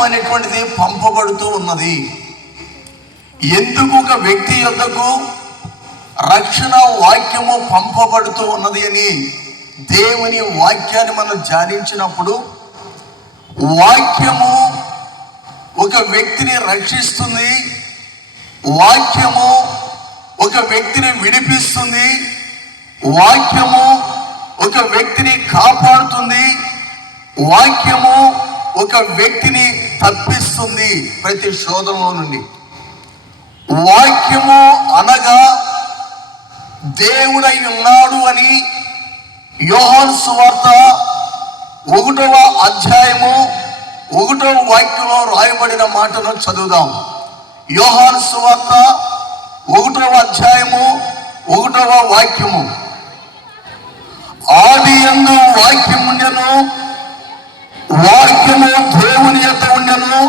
అనేటువంటిది పంపబడుతూ ఉన్నది. ఎందుకు ఒక వ్యక్తి యొద్దకు రక్షణ వాక్యము పంపబడుతూ ఉన్నది అని దేవుని వాక్యాన్ని మనం ధ్యానించినప్పుడు, వాక్యము ఒక వ్యక్తిని రక్షిస్తుంది, వాక్యము ఒక వ్యక్తిని విడిపిస్తుంది, వాక్యము ఒక వ్యక్తిని కాపాడుతుంది, వాక్యము ఒక వ్యక్తిని తప్పిస్తుంది ప్రతి శోధనలో నుండి. వాక్యము అనగా దేవుడై ఉన్నాడు అని యోహాను సువార్త 1వ అధ్యాయము 1వ వాక్యంలో రాయబడిన మాటను చదువుదాం. యోహాను సువార్త 1వ అధ్యాయము 1వ వాక్యము. ఆదియందు వాక్యము ఉండెను, వాక్యము దేవుని యొద్ద ఉండెను,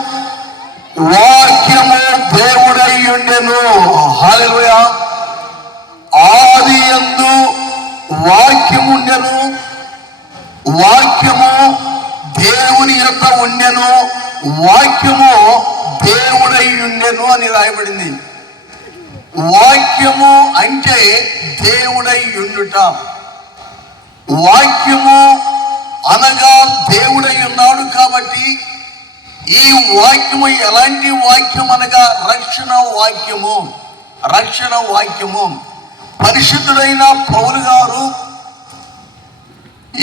వాక్యము దేవుడై ఉండెను. హల్లెలూయా. ఆదియందు వాక్యము ఉండెను, వాక్యము దేవుని యొద్ద ఉండెను, వాక్యము దేవుడై ఉండెను అని రాయబడింది. వాక్యము అంటే దేవుడై ఉండుట. వాక్యము అనగా దేవుడై ఉన్నాడు కాబట్టి ఈ వాక్యము ఎలాంటి వాక్యం అనగా రక్షణ వాక్యము. రక్షణ వాక్యము. పరిశుద్ధుడైన పౌలు గారు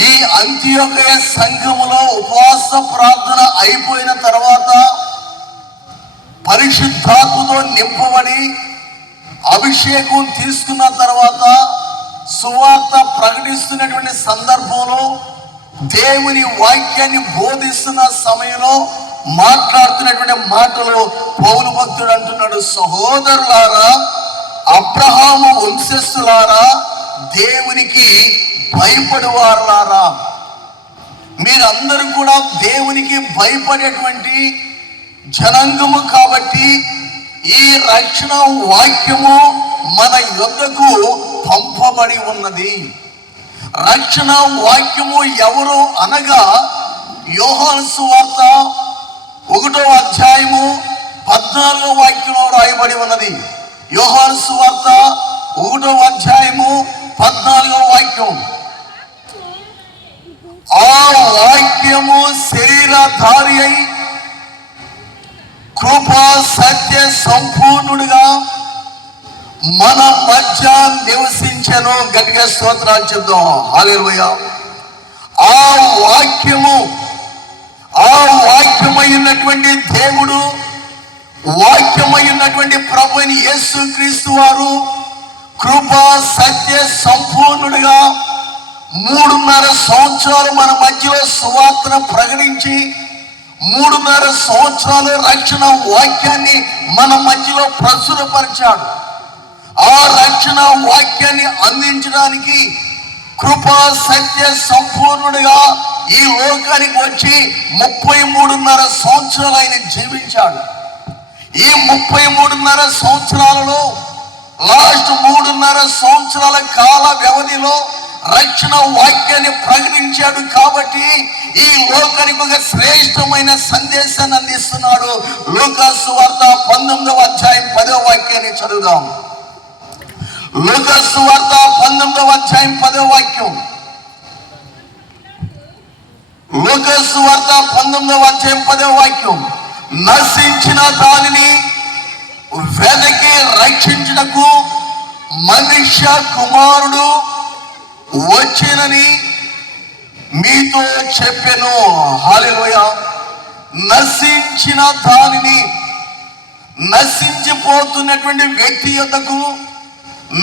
ఈ అంత్యోదయ సంఘములో ఉపవాస ప్రార్థన అయిపోయిన తర్వాత పరిశుద్ధాత్మతో నింపబడి అభిషేకం తీసుకున్న తర్వాత సువార్త ప్రకటిస్తున్నటువంటి సందర్భంలో, దేవుని వాక్యాన్ని బోధిస్తున్న సమయంలో మాట్లాడుతున్నటువంటి మాటలు పౌలు భక్తుడు అంటున్నాడు, సహోదరులారా, అబ్రహాము వంశస్థులారా, దేవునికి భయపడేవారులారా, మీరందరూ కూడా దేవునికి భయపడేటువంటి జనాంగము కాబట్టి ఈ రక్షణ వాక్యము మన యొద్దకు పంపబడి ఉన్నది. రక్షణ వాక్యము ఎవరు అనగా యోహాను సువార్త 1వ అధ్యాయము 14వ వాక్యంలో రాయబడి ఉన్నది. యోహాను సువార్త 1వ అధ్యాయము 14వ వాక్యం. ఆ వాక్యము శరీరధారి అయి కృపా సత్య సంపూర్ణుడుగా మన మధ్య నివసించెను. గట్టిగా స్తోత్రాలు చెప్దాం. హల్లెలూయా. ఆ వాక్యమైనటువంటి దేవుడు, వాక్యమైనటువంటి ప్రభువైన యేసుక్రీస్తు వారు కృపా సత్య సంపూర్ణుడుగా 3.5 సంవత్సరాలు మన మధ్యలో సువార్తను ప్రకటించి 3.5 సంవత్సరాలు రక్షణ వాక్యాన్ని మన మధ్యలో ప్రచురపరిచాడు. ఆ రక్షణ వాక్యాన్ని అందించడానికి కృపా సత్య సంపూర్ణుడిగా ఈ లోకానికి వచ్చి 33.5 సంవత్సరాలు ఆయన జీవించాడు. ఈ 33.5 సంవత్సరాలలో లాస్ట్ 3.5 సంవత్సరాల కాల వ్యవధిలో రక్షణ వాక్యాన్ని ప్రకటించాడు కాబట్టి ఈ లోకానికి ఒక శ్రేష్టమైన సందేశాన్ని అందిస్తున్నాడు. లూకాసు సువార్త 19వ అధ్యాయం 10వ వాక్యాన్ని చదువుదాం. లూకాసు సువార్త 19వ అధ్యాయం 10వ వాక్యం. లూకాసు సువార్త 19వ అధ్యాయం 10వ వాక్యం. నశించిన దానిని వెదకి రక్షించుటకు మనుష్య కుమారుడు వచ్చినని మీతో చెప్పెను. హల్లెలూయా. నశించిన దానిని, నశించిపోతున్నటువంటి వ్యక్తి యొద్దకు,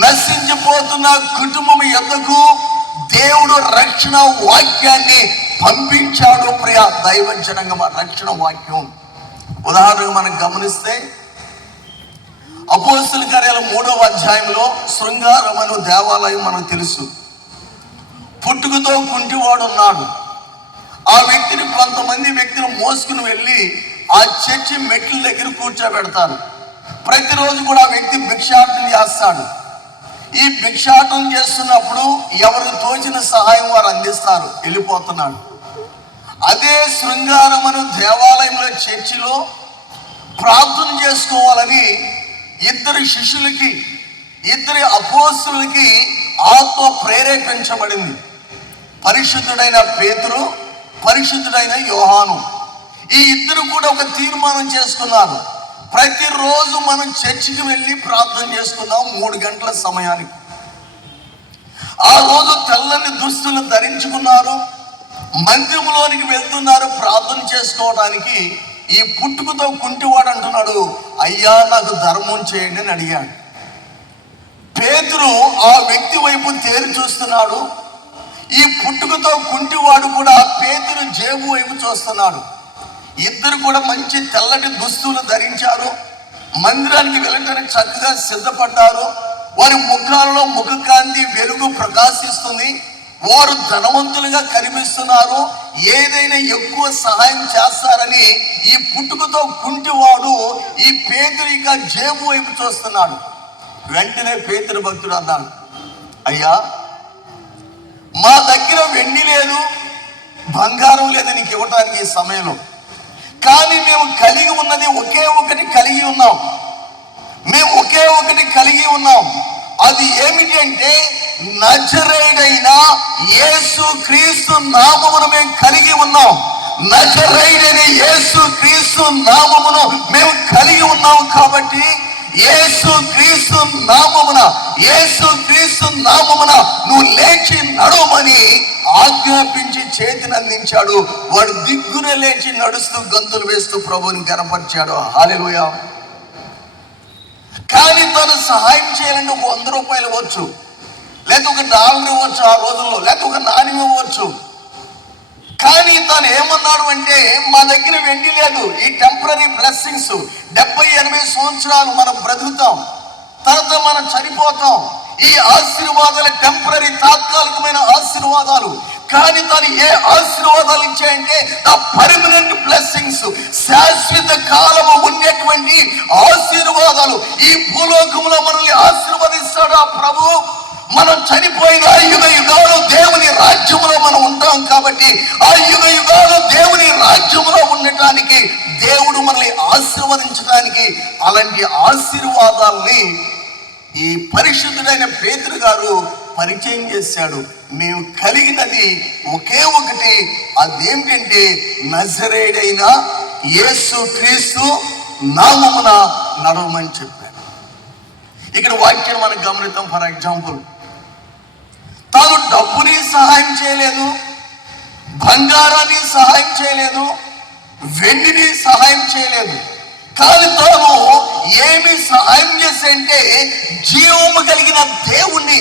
నశించిపోతున్న కుటుంబం యొద్దకు దేవుడు రక్షణ వాక్యాన్ని పంపించాడు. ప్రియ దైవజనంగా రక్షణ వాక్యం ఉదాహరణగా మనం గమనిస్తే అపోస్తలుల కార్యాలు 3వ అధ్యాయంలో శృంగారం అనే దేవాలయం మనకు తెలుసు. పుట్టుకతో కుంటివాడు ఉన్నాడు. ఆ వ్యక్తిని కొంతమంది వ్యక్తులు మోసుకుని వెళ్ళి ఆ చర్చి మెట్ల దగ్గర కూర్చోబెడతారు. ప్రతిరోజు కూడా ఆ వ్యక్తి భిక్షాటన చేస్తాడు. ఈ భిక్షాటం చేస్తున్నప్పుడు ఎవరికి తోచిన సహాయం వారు అందిస్తారు. వెళ్ళిపోతున్నాడు. అదే శృంగారమును దేవాలయంలో టైంలో చర్చిలో ప్రార్థన చేసుకోవాలని ఇద్దరు శిష్యులకి, ఇద్దరి అపోస్తులకి ఆత్మ ప్రేరేపించబడింది. పరిశుద్ధుడైన పేతురు, పరిశుద్ధుడైన యోహాను. ఈ ఇద్దరు కూడా ఒక తీర్మానం చేసుకున్నారు. ప్రతిరోజు మనం చర్చికి వెళ్ళి ప్రార్థన చేసుకుందాం 3 గంటల సమయానికి. ఆ రోజు తెల్లని దుస్తులు ధరించుకున్నారు, మందిరంలోనికి వెళ్తున్నారు ప్రార్థన చేసుకోవడానికి. ఈ పుట్టుకతో కుంటివాడు అంటున్నాడు, అయ్యా నాకు ధర్మం చేయండి అని అడిగాడు. పేతురు ఆ వ్యక్తి వైపు తేరి చూస్తున్నాడు. ఈ పుట్టుకతో కుంటివాడు కూడా పేతురు జేబు వైపు చూస్తున్నాడు. ఇద్దరు కూడా మంచి తెల్లటి దుస్తులు ధరించారు. మందిరానికి వెళ్ళటానికి చక్కగా సిద్ధపడ్డారు. వారి ముఖాలలో ముఖకాంతి వెలుగు ప్రకాశిస్తుంది. వారు ధనవంతులుగా కనిపిస్తున్నారు. ఏదైనా ఎక్కువ సహాయం చేస్తారని ఈ పుట్టుకతో కుంటివాడు ఈ పేతురు జేబు వైపు చూస్తున్నాడు. వెంటనే పేతురు భక్తుడు అన్నాడు, అయ్యా మా దగ్గర వెండి లేదు, బంగారం లేదు నీకు ఇవ్వటానికి ఈ సమయంలో. కానీ మేము కలిగి ఉన్నది ఒకే ఒకటి కలిగి ఉన్నాం. మేము ఒకే ఒకటి కలిగి ఉన్నాం. అది ఏమిటి అంటే నజరేయుడైన యేసు క్రీస్తు నామమును మేము కలిగి ఉన్నాం. నజరేయుడైన యేసు క్రీస్తు నామమును మేము కలిగి ఉన్నాం. కాబట్టి యేసు క్రీస్తు నామమున నువ్వు లేచి నడవమని ఆజ్ఞాపించి చేతిని అందించాడు. వాడు దిగ్గున లేచి నడుస్తూ గంతులు వేస్తూ ప్రభువుని గణపరిచాడు. హల్లెలూయా. కానీ తను సహాయం చేయాలంటే ఒక 100 రూపాయలు ఇవ్వచ్చు, లేకపోతే ఒక $1 ఇవ్వచ్చు, ఆ రోజుల్లో లేకపోతే ఒక నాణ్యం ఇవ్వచ్చు. కానీ తను ఏమన్నాడు అంటే మా దగ్గర వెండి లేదు, ఈ టెంపరీ బ్లెస్సింగ్స్ 70-80 సంవత్సరాలు మనం బ్రతుకుతాం, తర్వాత మనం చనిపోతాం. ఈ ఆశీర్వాదాలు టెంపరీ, తాత్కాలికమైన ఆశీర్వాదాలు. కానీ తను ఏ ఆశీర్వాదాలు ఇచ్చాయంటే పర్మనెంట్ బ్లెస్సింగ్స్, శాశ్వత కాలము ఉండేటువంటి ఆశీర్వాదాలు. ఈ భూలోకంలో మనల్ని ఆశీర్వదిస్తాడు ఆ ప్రభు. మనం చనిపోయిన యుగ యుగాలు దేవుని రాజ్యంలో మనం ఉంటాం. కాబట్టి ఆ యుగ యుగాలు దేవుని రాజ్యంలో ఉండటానికి దేవుడు మనల్ని ఆశీర్వదించడానికి అలాంటి ఆశీర్వాదాలని ఈ పరిశుద్ధుడైన పేతురు గారు పరిచయం చేశాడు. మేము కలిగినది ఒకే ఒకటి, అదేమిటంటే నజరేయుడైన యేసు క్రీస్తు నామమున నడవమని చెప్పాడు. ఇక్కడ వాక్యం మనం గమనిద్దాం. ఫర్ ఎగ్జాంపుల్, తాను డబ్బుని సహాయం చేయలేదు, బంగారాన్ని సహాయం చేయలేదు, వెండిని సహాయం చేయలేదు. కానీ తాను ఏమి సహాయం చేశాడంటే జీవము కలిగిన దేవుణ్ణి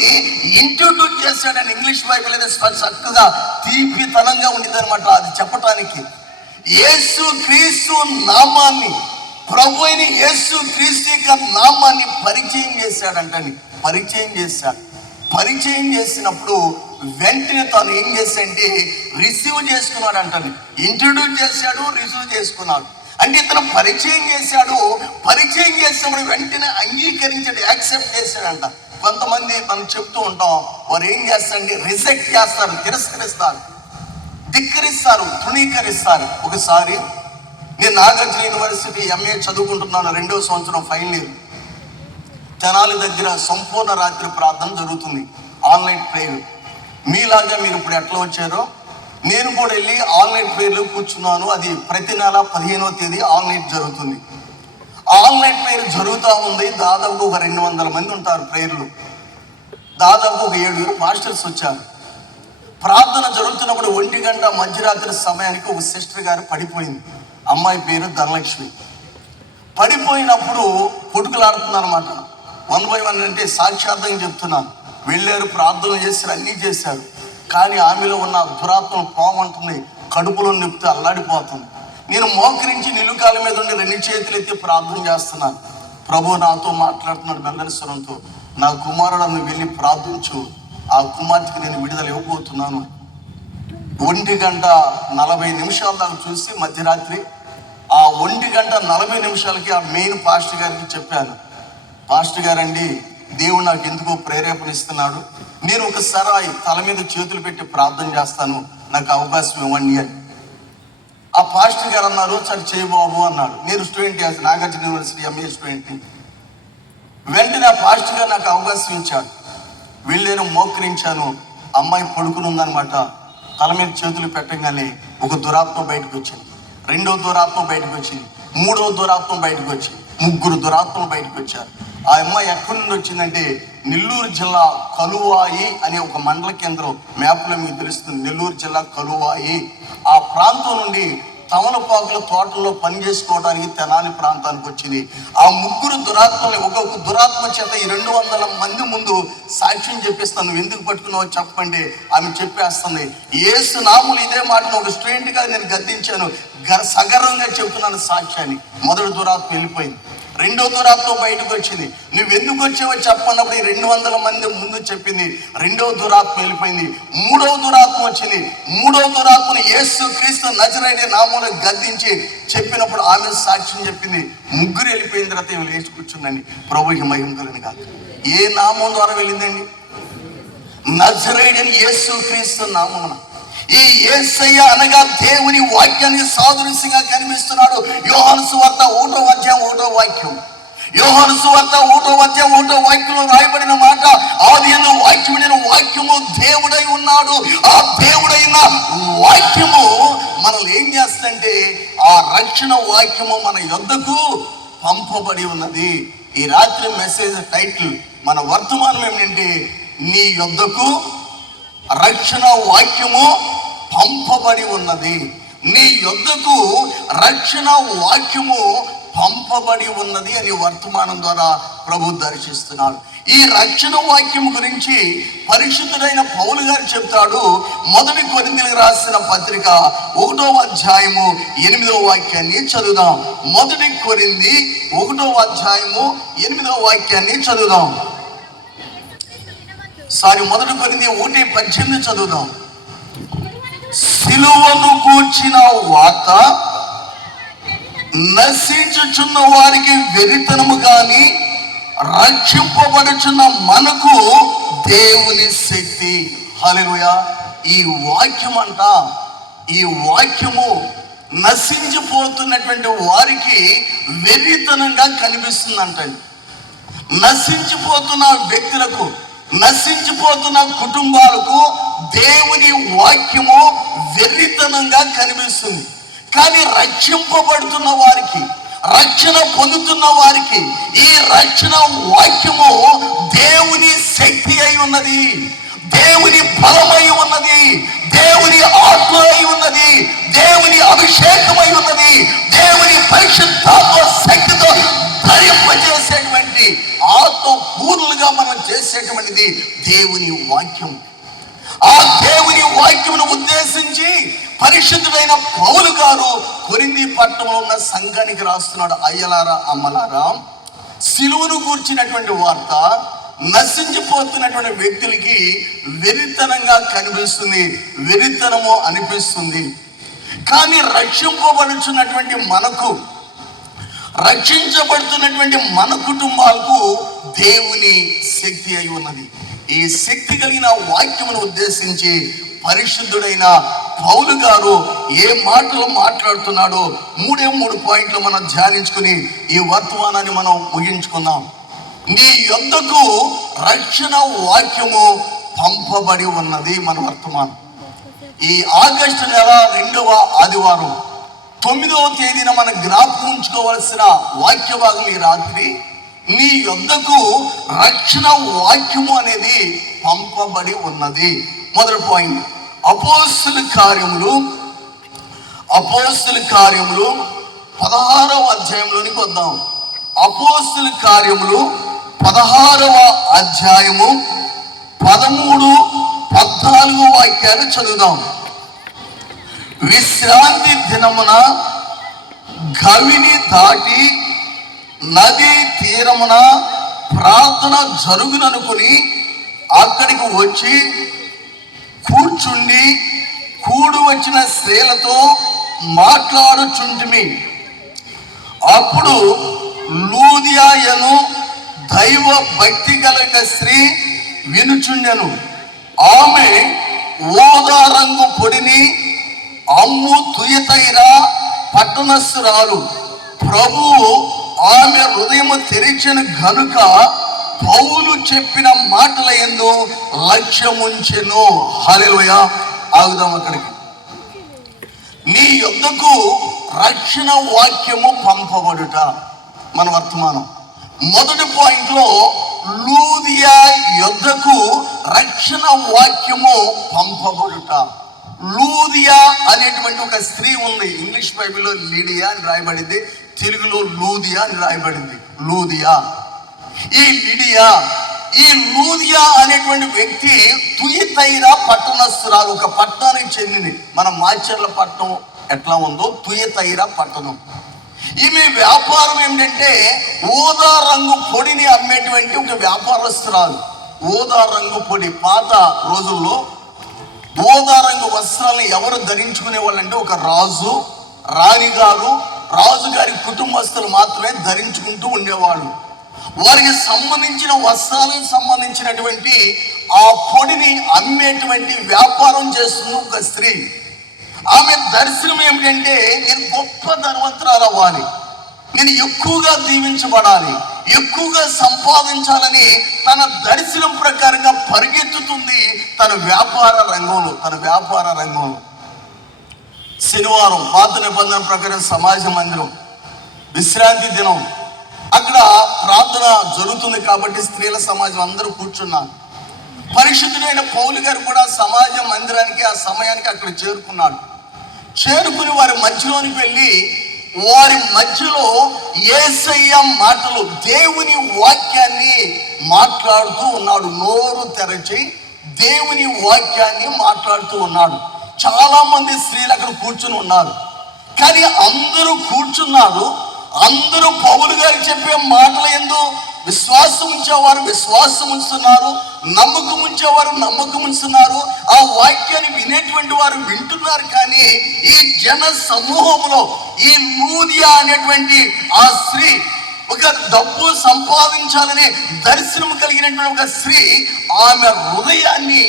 ఇంట్రొడ్యూస్ చేశాడని ఇంగ్లీష్ బైబిల్ అయితే చక్కగా తీపితనంగా ఉండేది అనమాట. అది చెప్పటానికి యేసు క్రీస్తు నామాన్ని, ప్రభు అయిన యేసు క్రీస్తు యొక్క నామాన్ని పరిచయం చేశాడంటని. పరిచయం చేసినప్పుడు వెంటనే తాను ఏం చేశాడంటే రిసీవ్ చేసుకున్నాడు అంటని. ఇంట్రొడ్యూస్ చేశాడు, రిసీవ్ చేసుకున్నాడు. అంటే ఇతను పరిచయం చేశాడు. పరిచయం చేసినప్పుడు వెంటనే అంగీకరించాడు, యాక్సెప్ట్ చేశాడంట. కొంతమంది మనం చెప్తూ ఉంటాం, వారు ఏం చేస్తారంటే రిజెక్ట్ చేస్తారు, తిరస్కరిస్తారు, ధిక్కరిస్తారు, తృణీకరిస్తారు. ఒకసారి నేను నాగార్జున యూనివర్సిటీ MA చదువుకుంటున్నాను, 2వ సంవత్సరం ఫైనల్ ఇయర్. తెనాలి దగ్గర సంపూర్ణ రాత్రి ప్రార్థన జరుగుతుంది, ఆన్లైన్ ప్రేయర్. మీలాగా మీరు ఇప్పుడు ఎట్లా వచ్చారో నేను కూడా వెళ్ళి ఆన్లైన్ ప్రేయర్లో కూర్చున్నాను. అది ప్రతి నెల 15వ తేదీ ఆన్లైన్ జరుగుతుంది. ఆన్లైన్ ప్రేయర్ జరుగుతూ ఉంది. దాదాపు ఒక 200 మంది ఉంటారు ప్రేయర్లు. దాదాపు ఒక 7 మాస్టర్స్ వచ్చారు. ప్రార్థన జరుగుతున్నప్పుడు 1 గంట మధ్యరాత్రి సమయానికి ఒక సిస్టర్ గారు పడిపోయింది. అమ్మాయి పేరు ధనలక్ష్మి. పడిపోయినప్పుడు కొడుకులాడుతున్నారు అనమాట. 1 by 1 అంటే సాక్షాత్తంగా చెప్తున్నాను. వెళ్ళారు, ప్రార్థనలు చేశారు, అన్నీ చేశారు. కానీ ఆమెలో ఉన్న దురాత్మను పోమంటుంది, కడుపులో నొప్పితే అల్లాడిపోతుంది. నేను మోకరించి నిలుకాల మీద ఉండి 2 చేతులు ఎత్తి ప్రార్థన చేస్తున్నాను. ప్రభు నాతో మాట్లాడుతున్నాడు మెల్లని స్వరంతో, నా కుమారుడు వెళ్ళి ప్రార్థించు, ఆ కుమార్తెకి నేను విడుదల ఇవ్వబోతున్నాను. 1 గంట 40 నిమిషాల దాకా చూసి మధ్యరాత్రి ఆ 1 గంట 40 నిమిషాలకి ఆ మెయిన్ పాస్టర్ గారికి చెప్పాను, పాస్టర్ గారండి దేవుడు నాకు ఎందుకో ప్రేరేపణ ఇస్తున్నాడు, నేను ఒకసారి తల మీద చేతులు పెట్టి ప్రార్థన చేస్తాను, నాకు అవకాశం ఇవ్వండి అని. ఆ పాస్టర్ గారు అన్నారు, సరే చేయి బాబు అన్నాడు. నేను స్టూడెంట్, నాగార్జున యూనివర్సిటీ ఎంఏ స్టూడెంట్ని. వెంటనే ఆ పాస్టర్ గారు నాకు అవకాశం ఇచ్చాడు. వెళ్ళాను, మోకరించాను. అమ్మాయి పడుకుని ఉందనమాట. తల మీద చేతులు పెట్టగానే ఒక దురాత్మ బయటకు వచ్చింది, రెండో దురాత్మ బయటకు వచ్చింది, మూడో దురాత్మ బయటకు వచ్చింది, ముగ్గురు దురాత్మలు బయటకు వచ్చారు. ఆ అమ్మాయి ఎక్కడి నుండి వచ్చిందంటే నెల్లూరు జిల్లా కలువాయి అనే ఒక మండల కేంద్రం, మ్యాప్లో మీకు తెలుస్తుంది, నెల్లూరు జిల్లా కలువాయి. ఆ ప్రాంతం నుండి తమలపాకుల తోటల్లో పని చేసుకోవడానికి తెనాలి ప్రాంతానికి వచ్చింది. ఆ ముగ్గురు దురాత్మలు, ఒక్కొక్క దురాత్మ చేత ఈ 200 మంది ముందు సాక్ష్యం చెప్పిస్తాను. నువ్వు ఎందుకు పట్టుకున్నావో చెప్పండి. ఆమె చెప్పేస్తుంది, యేసు నామములో ఇదే మాటను ఒక స్టూడెంట్గా నేను గద్దించాను, సగర్వంగా చెబుతున్నాను సాక్ష్యాన్ని. మొదటి దురాత్మ వెళ్ళిపోయింది. రెండో దురాత్మ బయటకు వచ్చింది. నువ్వు ఎందుకు వచ్చావో చెప్పన్నప్పుడు ఈ 200 మంది ముందు చెప్పింది. రెండో దురాత్మ వెళ్ళిపోయింది. మూడవ దురాత్మ వచ్చింది. మూడవ దురాత్మను యేసు క్రీస్తు నజరేయుని నామములో గద్దించి చెప్పినప్పుడు ఆమె సాక్ష్యం చెప్పింది. ముగ్గురు వెళ్ళిపోయిన తర్వాత ఇవి లేచి కూర్చుందండి. ప్రభుకి మహిమ కలుగును గాక. ఏ నామం ద్వారా వెళ్ళిందండి? నజరేయుని యేసు క్రీస్తు నామమున. ఈ యేసయ్య అనగా దేవుని వాక్యాన్ని సాదృశ్యంగా కనిపిస్తున్నాడు. యోహాను సువార్త 1వ అధ్యాయం 1వ వాక్యం. యోహాను సువార్త 1వ అధ్యాయం 1వ వాక్యంలో రాయబడిన మాట, ఆదియందు వాక్యమైన వాక్యము దేవుడై ఉన్నాడు. ఆ దేవుడైన వాక్యము మనల్ని ఏం చేస్తుందంటే ఆ రక్షణ వాక్యము మన యొద్దకు పంపబడి ఉన్నది. ఈ రాత్రి మెసేజ్ టైటిల్, మన వర్తమానం ఏమిటంటే నీ యొద్దకు రక్షణ వాక్యము పంపబడి ఉన్నది. నీ యొద్దకు రక్షణ వాక్యము పంపబడి ఉన్నది అని వర్తమానం ద్వారా ప్రభు దర్శిస్తున్నాడు. ఈ రక్షణ వాక్యం గురించి పరిశుద్ధుడైన పౌలు గారు చెప్తాడు. 1 కొరింథీయులకు రాసిన పత్రిక 1వ అధ్యాయము 8వ వాక్యాన్ని చదువుదాం. 1 కొరింథీ 1వ అధ్యాయము 8వ వాక్యాన్ని చదువుదాం. 1 కొరింథీ 1:18 చదువుదాం. సిలువను గూర్చిన వార్త నశించుచున్న వారికి వెరితనము గాని రక్షింపబడుచున్న మనకు దేవుని శక్తి. హల్లెలూయా. ఈ వాక్యం అంట, ఈ వాక్యము నశించిపోతున్నటువంటి వారికి వెరితనంగా కనిపిస్తుందంటండి. నశించిపోతున్న వ్యక్తులకు, నశించిపోతున్న కుటుంబాలకు దేవుని వాక్యము వెర్రితనంగా కనిపిస్తుంది. కానీ రక్షింపబడుతున్న వారికి, రక్షణ పొందుతున్న వారికి ఈ రక్షణ వాక్యము దేవుని శక్తి అయి ఉన్నది, దేవుని బలమై ఉన్నది, దేవుని ఆత్మ అయి ఉన్నది, దేవుని అభిషేకమై ఉన్నది, దేవుని పరిశుద్ధాత్మ శక్తితో ధరింపజేసేటువంటి, ఆత్మ పూర్ణులుగా మనం చేసేటువంటిది దేవుని వాక్యం. ఆ దేవుని వాక్యమును ఉద్దేశించి పరిశుద్ధుడైన పౌలు గారు కొరింథీ పట్టణంలో ఉన్న సంఘానికి రాస్తున్నాడు. అయ్యలారా, అమ్మలారా, సిలువను గూర్చినటువంటి వార్త నశించిపోతున్నటువంటి వ్యక్తులకి వెరితనంగా కనిపిస్తుంది, వెరితనము అనిపిస్తుంది. కానీ రక్షింపబడుచున్నటువంటి మనకు, రక్షించబడుతున్నటువంటి మన కుటుంబాలకు దేవుని శక్తి అయి ఉన్నది. ఈ శక్తి కలిగిన వాక్యమును ఉద్దేశించి పరిశుద్ధుడైన పౌలు గారు ఏ మాటలు మాట్లాడుతున్నాడో 3 పాయింట్లు మనం ధ్యానించుకుని ఈ వర్తమానాన్ని మనం ముగించుకుందాం. నీ యొద్దకు రక్షణ వాక్యము పంపబడి ఉన్నది. మన వర్తమానం ఈ ఆగస్టు నెల 2వ ఆదివారం 9వ తేదీన మనం జ్ఞాపకం ఉంచుకోవాల్సిన వాక్య భాగం ఈ రాత్రి, నీ యొద్దకు రక్షణ వాక్యము అనేది పంపబడి ఉన్నది. మొదటి పాయింట్, అపోస్తల కార్యములు 16వ అధ్యాయంలోనికి వద్దాం. అపోస్తల కార్యములు 16వ అధ్యాయము 13, 14 వాక్యాలు చదువుదాం. విశ్రాంతి దినమున గవిని దాటి నది తీరమున ప్రార్థన జరుగుననుకుని అక్కడికి వచ్చి కూర్చుండి కూడు వచ్చిన స్త్రీలతో మాట్లాడుచుంటిమి. అప్పుడు లూదియాయను దైవ భక్తి కలిగిన స్త్రీ వినుచుండెను. ఆమె ఊదా రంగు పొడిని అమ్ము తుయతైరా పట్టణస్థురాలు, ప్రభువు ఆమె హృదయము తెరిచిన గనుక పౌలు చెప్పిన మాటల యందు లక్ష్యముంచెను. హల్లెలూయా. ఆగుదాం అక్కడికి. నీ యొద్దకు రక్షణ వాక్యము పంపబడుట మన వర్తమానం. మొదటి పాయింట్ లో లూదియా యొద్దకు రక్షణ వాక్యము పంపబడుట. లూదియా అనేటువంటి ఒక స్త్రీ ఉంది. ఇంగ్లీష్ బైబిల్లో లీడియా అని రాయబడింది, తెలుగులో లూదియా అని రాయబడింది. లూదియా, ఈ లూదియా అనేటువంటి వ్యక్తి తుయతైరా పట్టణస్థురాలు, ఒక పట్టణానికి చెందింది. మన మాచర్ల పట్టణం ఎట్లా ఉందో తుయతైరా పట్టణం. ఈమె వ్యాపారం ఏమిటంటే ఊదా రంగు పొడిని అమ్మేటువంటి ఒక వ్యాపారస్తురాలు. ఊదా రంగు పొడి, పాత రోజుల్లో ఊదా రంగు వస్త్రాలను ఎవరు ధరించుకునే వాళ్ళంటే ఒక రాజు, రాణిగారు, రాజుగారి కుటుంబస్తులు మాత్రమే ధరించుకుంటూ ఉండేవాళ్ళు. వారికి సంబంధించిన వస్త్రాలకు సంబంధించినటువంటి ఆ పొడిని అమ్మేటువంటి వ్యాపారం చేస్తున్న ఒక స్త్రీ. ఆమె దర్శనం ఏమిటంటే నేను గొప్ప ధనవంతురాలు అవ్వాలి, నేను ఎక్కువగా దీవించబడాలి, ఎక్కువగా సంపాదించాలని తన దర్శనం ప్రకారంగా పరిగెత్తుతుంది తన వ్యాపార రంగంలో. శనివారం పాత నిబంధన ప్రకారం సమాజ మందిరం విశ్రాంతి దినం, అక్కడ ప్రార్థన జరుగుతుంది కాబట్టి స్త్రీల సమాజం అందరూ కూర్చున్నారు. పరిశుద్ధుడైన పౌలు గారు కూడా సమాజ మందిరానికి ఆ సమయానికి అక్కడ చేరుకుని వారి మధ్యలోనికి వెళ్ళి వారి మధ్యలో యేసయ్య మాటలు, దేవుని వాక్యాన్ని మాట్లాడుతూ ఉన్నాడు. నోరు తెరచి దేవుని వాక్యాన్ని మాట్లాడుతూ ఉన్నాడు. చాలా మంది స్త్రీలు అక్కడ కూర్చుని ఉన్నారు. కానీ అందరూ కూర్చున్నారు, అందరూ పౌలు గారు చెప్పే మాటల యందు విశ్వాసం ఉంచేవారు విశ్వాసం ఉంచుతున్నారు, నమ్మకం ఉంచేవారు నమ్మకం ఉంచుతున్నారు, ఆ వాక్యాన్ని వినేటువంటి వారు వింటున్నారు. కానీ ఈ జన సమూహంలో ఈ లూదియా అనేటువంటి ఆ స్త్రీ, ఒక డబ్బు సంపాదించాలనే దర్శనం కలిగినటువంటి ఒక స్త్రీ, ఆమె హృదయాన్ని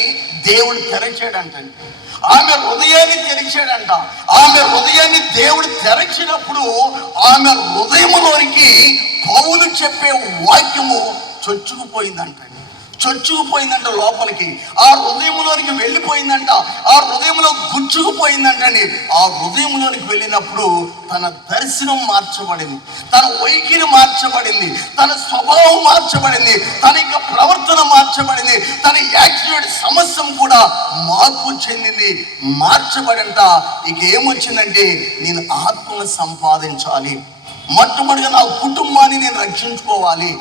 దేవుడు తెరచాడంట. ఆమె హృదయాన్ని దేవుడు తెరచినప్పుడు ఆమె హృదయంలోనికి పౌలు చెప్పే వాక్యము చొచ్చుకుపోయిందంట. లోపలికి ఆ హృదయంలోనికి వెళ్ళిపోయిందంట. ఆ హృదయంలో గుచ్చుకుపోయిందంటండి. ఆ హృదయంలోనికి వెళ్ళినప్పుడు తన దర్శనం మార్చబడింది, తన వైఖరి మార్చబడింది, తన స్వభావం మార్చబడింది, తన యొక్క ప్రవర్తన మార్చబడింది, తన యాటిట్యూడ్ సమస్య కూడా మార్పు చెందింది, మార్చబడంట. ఇక ఏమొచ్చిందంటే నేను ఆత్మను సంపాదించాలి, మొట్టమొదటిగా నా కుటుంబాన్ని నేను రక్షించుకోవాలి,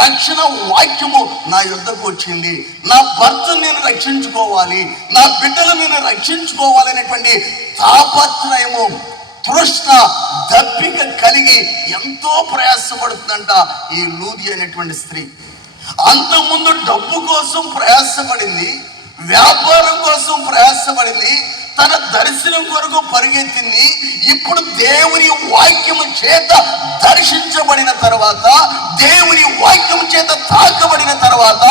రక్షణ వాక్యము నా యొద్దకు వచ్చింది, నా భర్తను నేను రక్షించుకోవాలి, నా బిడ్డలు నేను రక్షించుకోవాలి అనేటువంటి తాపత్రయము, తృష్ణ, దప్పిక కలిగి ఎంతో ప్రయాసపడుతుందంట ఈ లూదియా అనేటువంటి స్త్రీ. అంతకుముందు డబ్బు కోసం ప్రయాసపడింది, వ్యాపారం కోసం ప్రయాసపడింది, తన దర్శనం కొరకు పరిగెత్తింది. ఇప్పుడు దేవుని వాక్యము చేత దర్శించబడిన తర్వాత, దేవుని వాక్యం చేత తాకబడిన తర్వాత,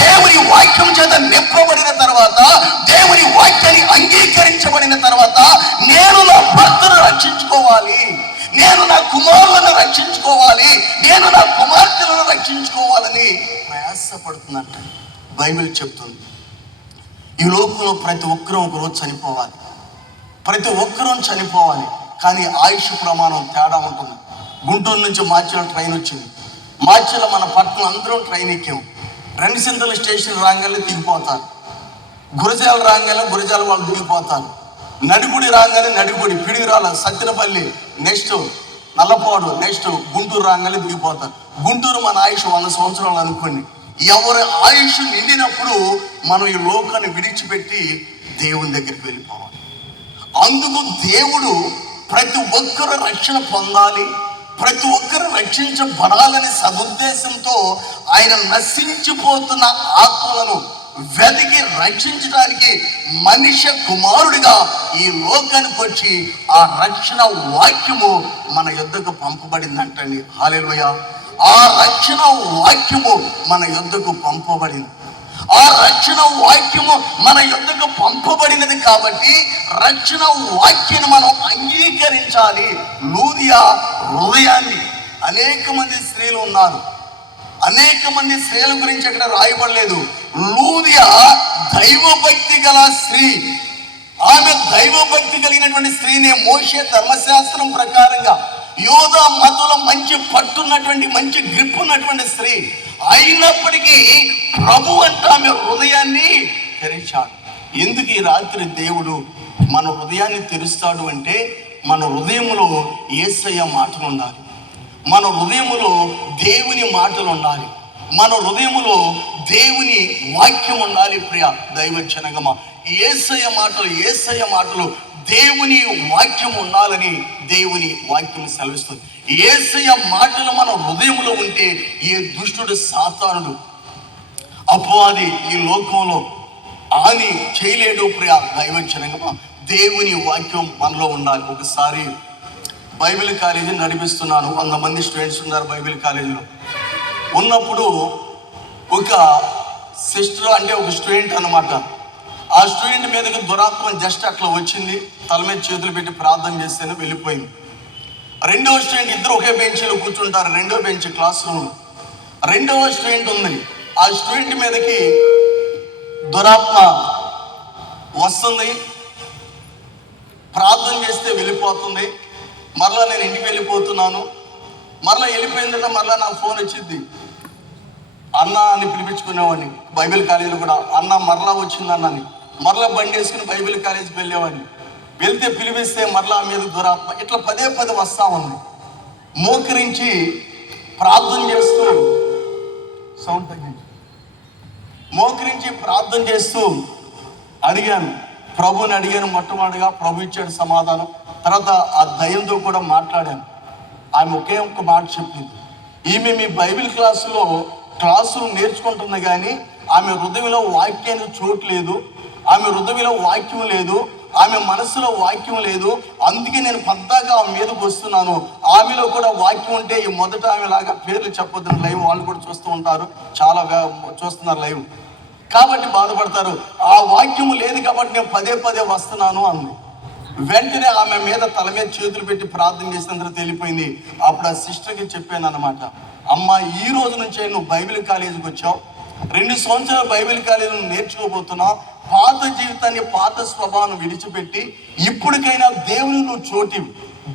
దేవుని వాక్యం చేత నింపబడిన తర్వాత, దేవుని వాక్యాన్ని అంగీకరించబడిన తర్వాత, నేను నా భర్తను రక్షించుకోవాలి, నేను నా కుమారులను రక్షించుకోవాలి, నేను నా కుమార్తెలను రక్షించుకోవాలని ప్రయాసపడుతున్నట్టు బైబిల్ చెప్తుంది. ఈ లోకంలో ప్రతి ఒక్కరూ ఒకరోజు చనిపోవాలి, కానీ ఆయుష్ ప్రమాణం తేడా ఉంటుంది. గుంటూరు నుంచి మాచర్ల ట్రైన్ వచ్చింది, మాచర్ల మన పట్టణం అందరం ట్రైన్ ఎక్కాం. రెండుసింతల స్టేషన్ రాగానే దిగిపోతారు, గురజాల రాగానే గురజాల వాళ్ళు దిగిపోతారు, నడిగుడి రాగానే నడిగుడి, పిడిగిరాల, సత్యనపల్లి, నెక్స్ట్ నల్లపాడు, నెక్స్ట్ గుంటూరు రాగానే దిగిపోతారు. గుంటూరు మన ఆయుష్ 100 సంవత్సరాలు అనుకోండి. ఎవరి ఆయుష్ నిండినప్పుడు మనం ఈ లోకాన్ని విడిచిపెట్టి దేవుని దగ్గరికి వెళ్ళిపోవాలి. అందుకు దేవుడు ప్రతి ఒక్కరు రక్షణ పొందాలి, ప్రతి ఒక్కరు రక్షించబడాలనే సదుద్దేశంతో ఆయన నశించిపోతున్న ఆత్మలను వెతికి రక్షించడానికి మనిషి కుమారుడిగా ఈ లోకానికి వచ్చి ఆ రక్షణ వాక్యము మన యొద్దకు పంపబడిందంటండి. హల్లెలూయా. ఆ రక్షణ వాక్యము మన యొద్దకు పంపబడింది. ఆ రక్షణ వాక్యము మన యొద్దకు పంపబడినది కాబట్టి రక్షణ వాక్యాన్ని మనం అంగీకరించాలి. లూదియా హృదయాన్ని, అనేక మంది స్త్రీలు ఉన్నారు, అనేక మంది స్త్రీల గురించి అక్కడ రాయబడలేదు. లూదియా దైవభక్తి గల స్త్రీ. ఆమె దైవభక్తి కలిగినటువంటి స్త్రీనే. మోషే ధర్మశాస్త్రం ప్రకారంగా యోధా మతంలో మంచి పట్టున్నటువంటి, మంచి గ్రిప్ ఉన్నటువంటి స్త్రీ అయినప్పటికీ ప్రభు అంటే ఆమె హృదయాన్ని తెరిచాడు. ఎందుకు ఈ రాత్రి దేవుడు మన హృదయాన్ని తెరుస్తాడు అంటే, మన హృదయంలో యేసయ్య మాటలు ఉండాలి, మన హృదయములో దేవుని మాటలు ఉండాలి, మన హృదయములో దేవుని వాక్యం ఉండాలి. ప్రియ దైవజనగమ, యేసయ్య మాటలు దేవుని వాక్యం ఉండాలని దేవుని వాక్యం సెలవిస్తుంది. యేసయ్య మాటలు మన హృదయంలో ఉంటే ఏ దుష్టుడు, సాతానుడు, అపవాది ఈ లోకంలో హాని చేయలేడు. ప్రియ దైవజనగమ, దేవుని వాక్యం మనలో ఉండాలి. ఒకసారి బైబిల్ కాలేజీ నడిపిస్తున్నాను, 100 మంది స్టూడెంట్స్ ఉన్నారు బైబిల్ కాలేజీలో. ఉన్నప్పుడు ఒక సిస్టర్, అంటే ఒక స్టూడెంట్ అన్నమాట, ఆ స్టూడెంట్ మీదకి దురాత్మ జస్ట్ అట్లా వచ్చింది, తల మీద చేతులు పెట్టి ప్రార్థన చేస్తేనే వెళ్ళిపోయింది. రెండవ స్టూడెంట్, ఇద్దరు ఒకే బెంచ్లో కూర్చుంటారు, రెండో బెంచ్ క్లాస్ రూమ్. రెండవ స్టూడెంట్ ఉంది, ఆ స్టూడెంట్ మీదకి దురాత్మ వస్తుంది, ప్రార్థన చేస్తే వెళ్ళిపోతుంది. మరలా నేను ఇంటికి వెళ్ళిపోతున్నాను, మరలా వెళ్ళిపోయిందంటే మరలా నాకు ఫోన్ వచ్చింది, అన్న అని పిలిపించుకునేవాడిని. బైబిల్ కాలేజీలో కూడా అన్న మరలా వచ్చిందన్నని, మరలా బండి వేసుకుని బైబిల్ కాలేజీకి వెళ్ళేవాడిని. వెళ్తే పిలిపిస్తే మరలా మీద దురాత్మ ఇట్లా పదే వస్తా ఉంది. మోకరించి ప్రార్థన చేస్తూ, సౌండ్ తగ్గించి, మోకరించి ప్రార్థన చేస్తూ అడిగాను, ప్రభుని అడిగాను. మొట్టమొదటిగా ప్రభు ఇచ్చాడు సమాధానం. తర్వాత ఆ దయ్యంతో కూడా మాట్లాడాను. ఆమె ఒకే ఒక్క మాట చెప్పింది, ఈమె మీ బైబిల్ క్లాసులు నేర్చుకుంటుంది కానీ ఆమె హృదయంలో వాక్యానికి చోటు లేదు, ఆమె హృదయంలో వాక్యం లేదు, ఆమె మనసులో వాక్యం లేదు. అందుకే నేను పెద్దగా ఆమె మీదకి వస్తున్నాను. ఆమెలో కూడా వాక్యం ఉంటే ఈ మొదట ఆమె లాగా పేర్లు చెప్పొద్దు, లైవ్ వాళ్ళు కూడా చూస్తూ ఉంటారు, చాలా చూస్తున్నారు లైవ్, కాబట్టి బాధపడతారు. ఆ వాక్యం లేదు కాబట్టి నేను పదే వస్తున్నాను అంది. వెంటనే ఆమె మీద తల మీద చేతులు పెట్టి ప్రార్థన చేసినందుకు తెలిపోయింది. అప్పుడు ఆ సిస్టర్కి చెప్పాను అన్నమాట, అమ్మ ఈ రోజు నుంచే నువ్వు బైబిల్ కాలేజీకి వచ్చావు, 2 సంవత్సరాలు బైబిల్ కాలేజీని నేర్చుకోబోతున్నావు. పాత జీవితాన్ని, పాత స్వభావాన్ని విడిచిపెట్టి ఇప్పటికైనా దేవుని నువ్వు చోటివు,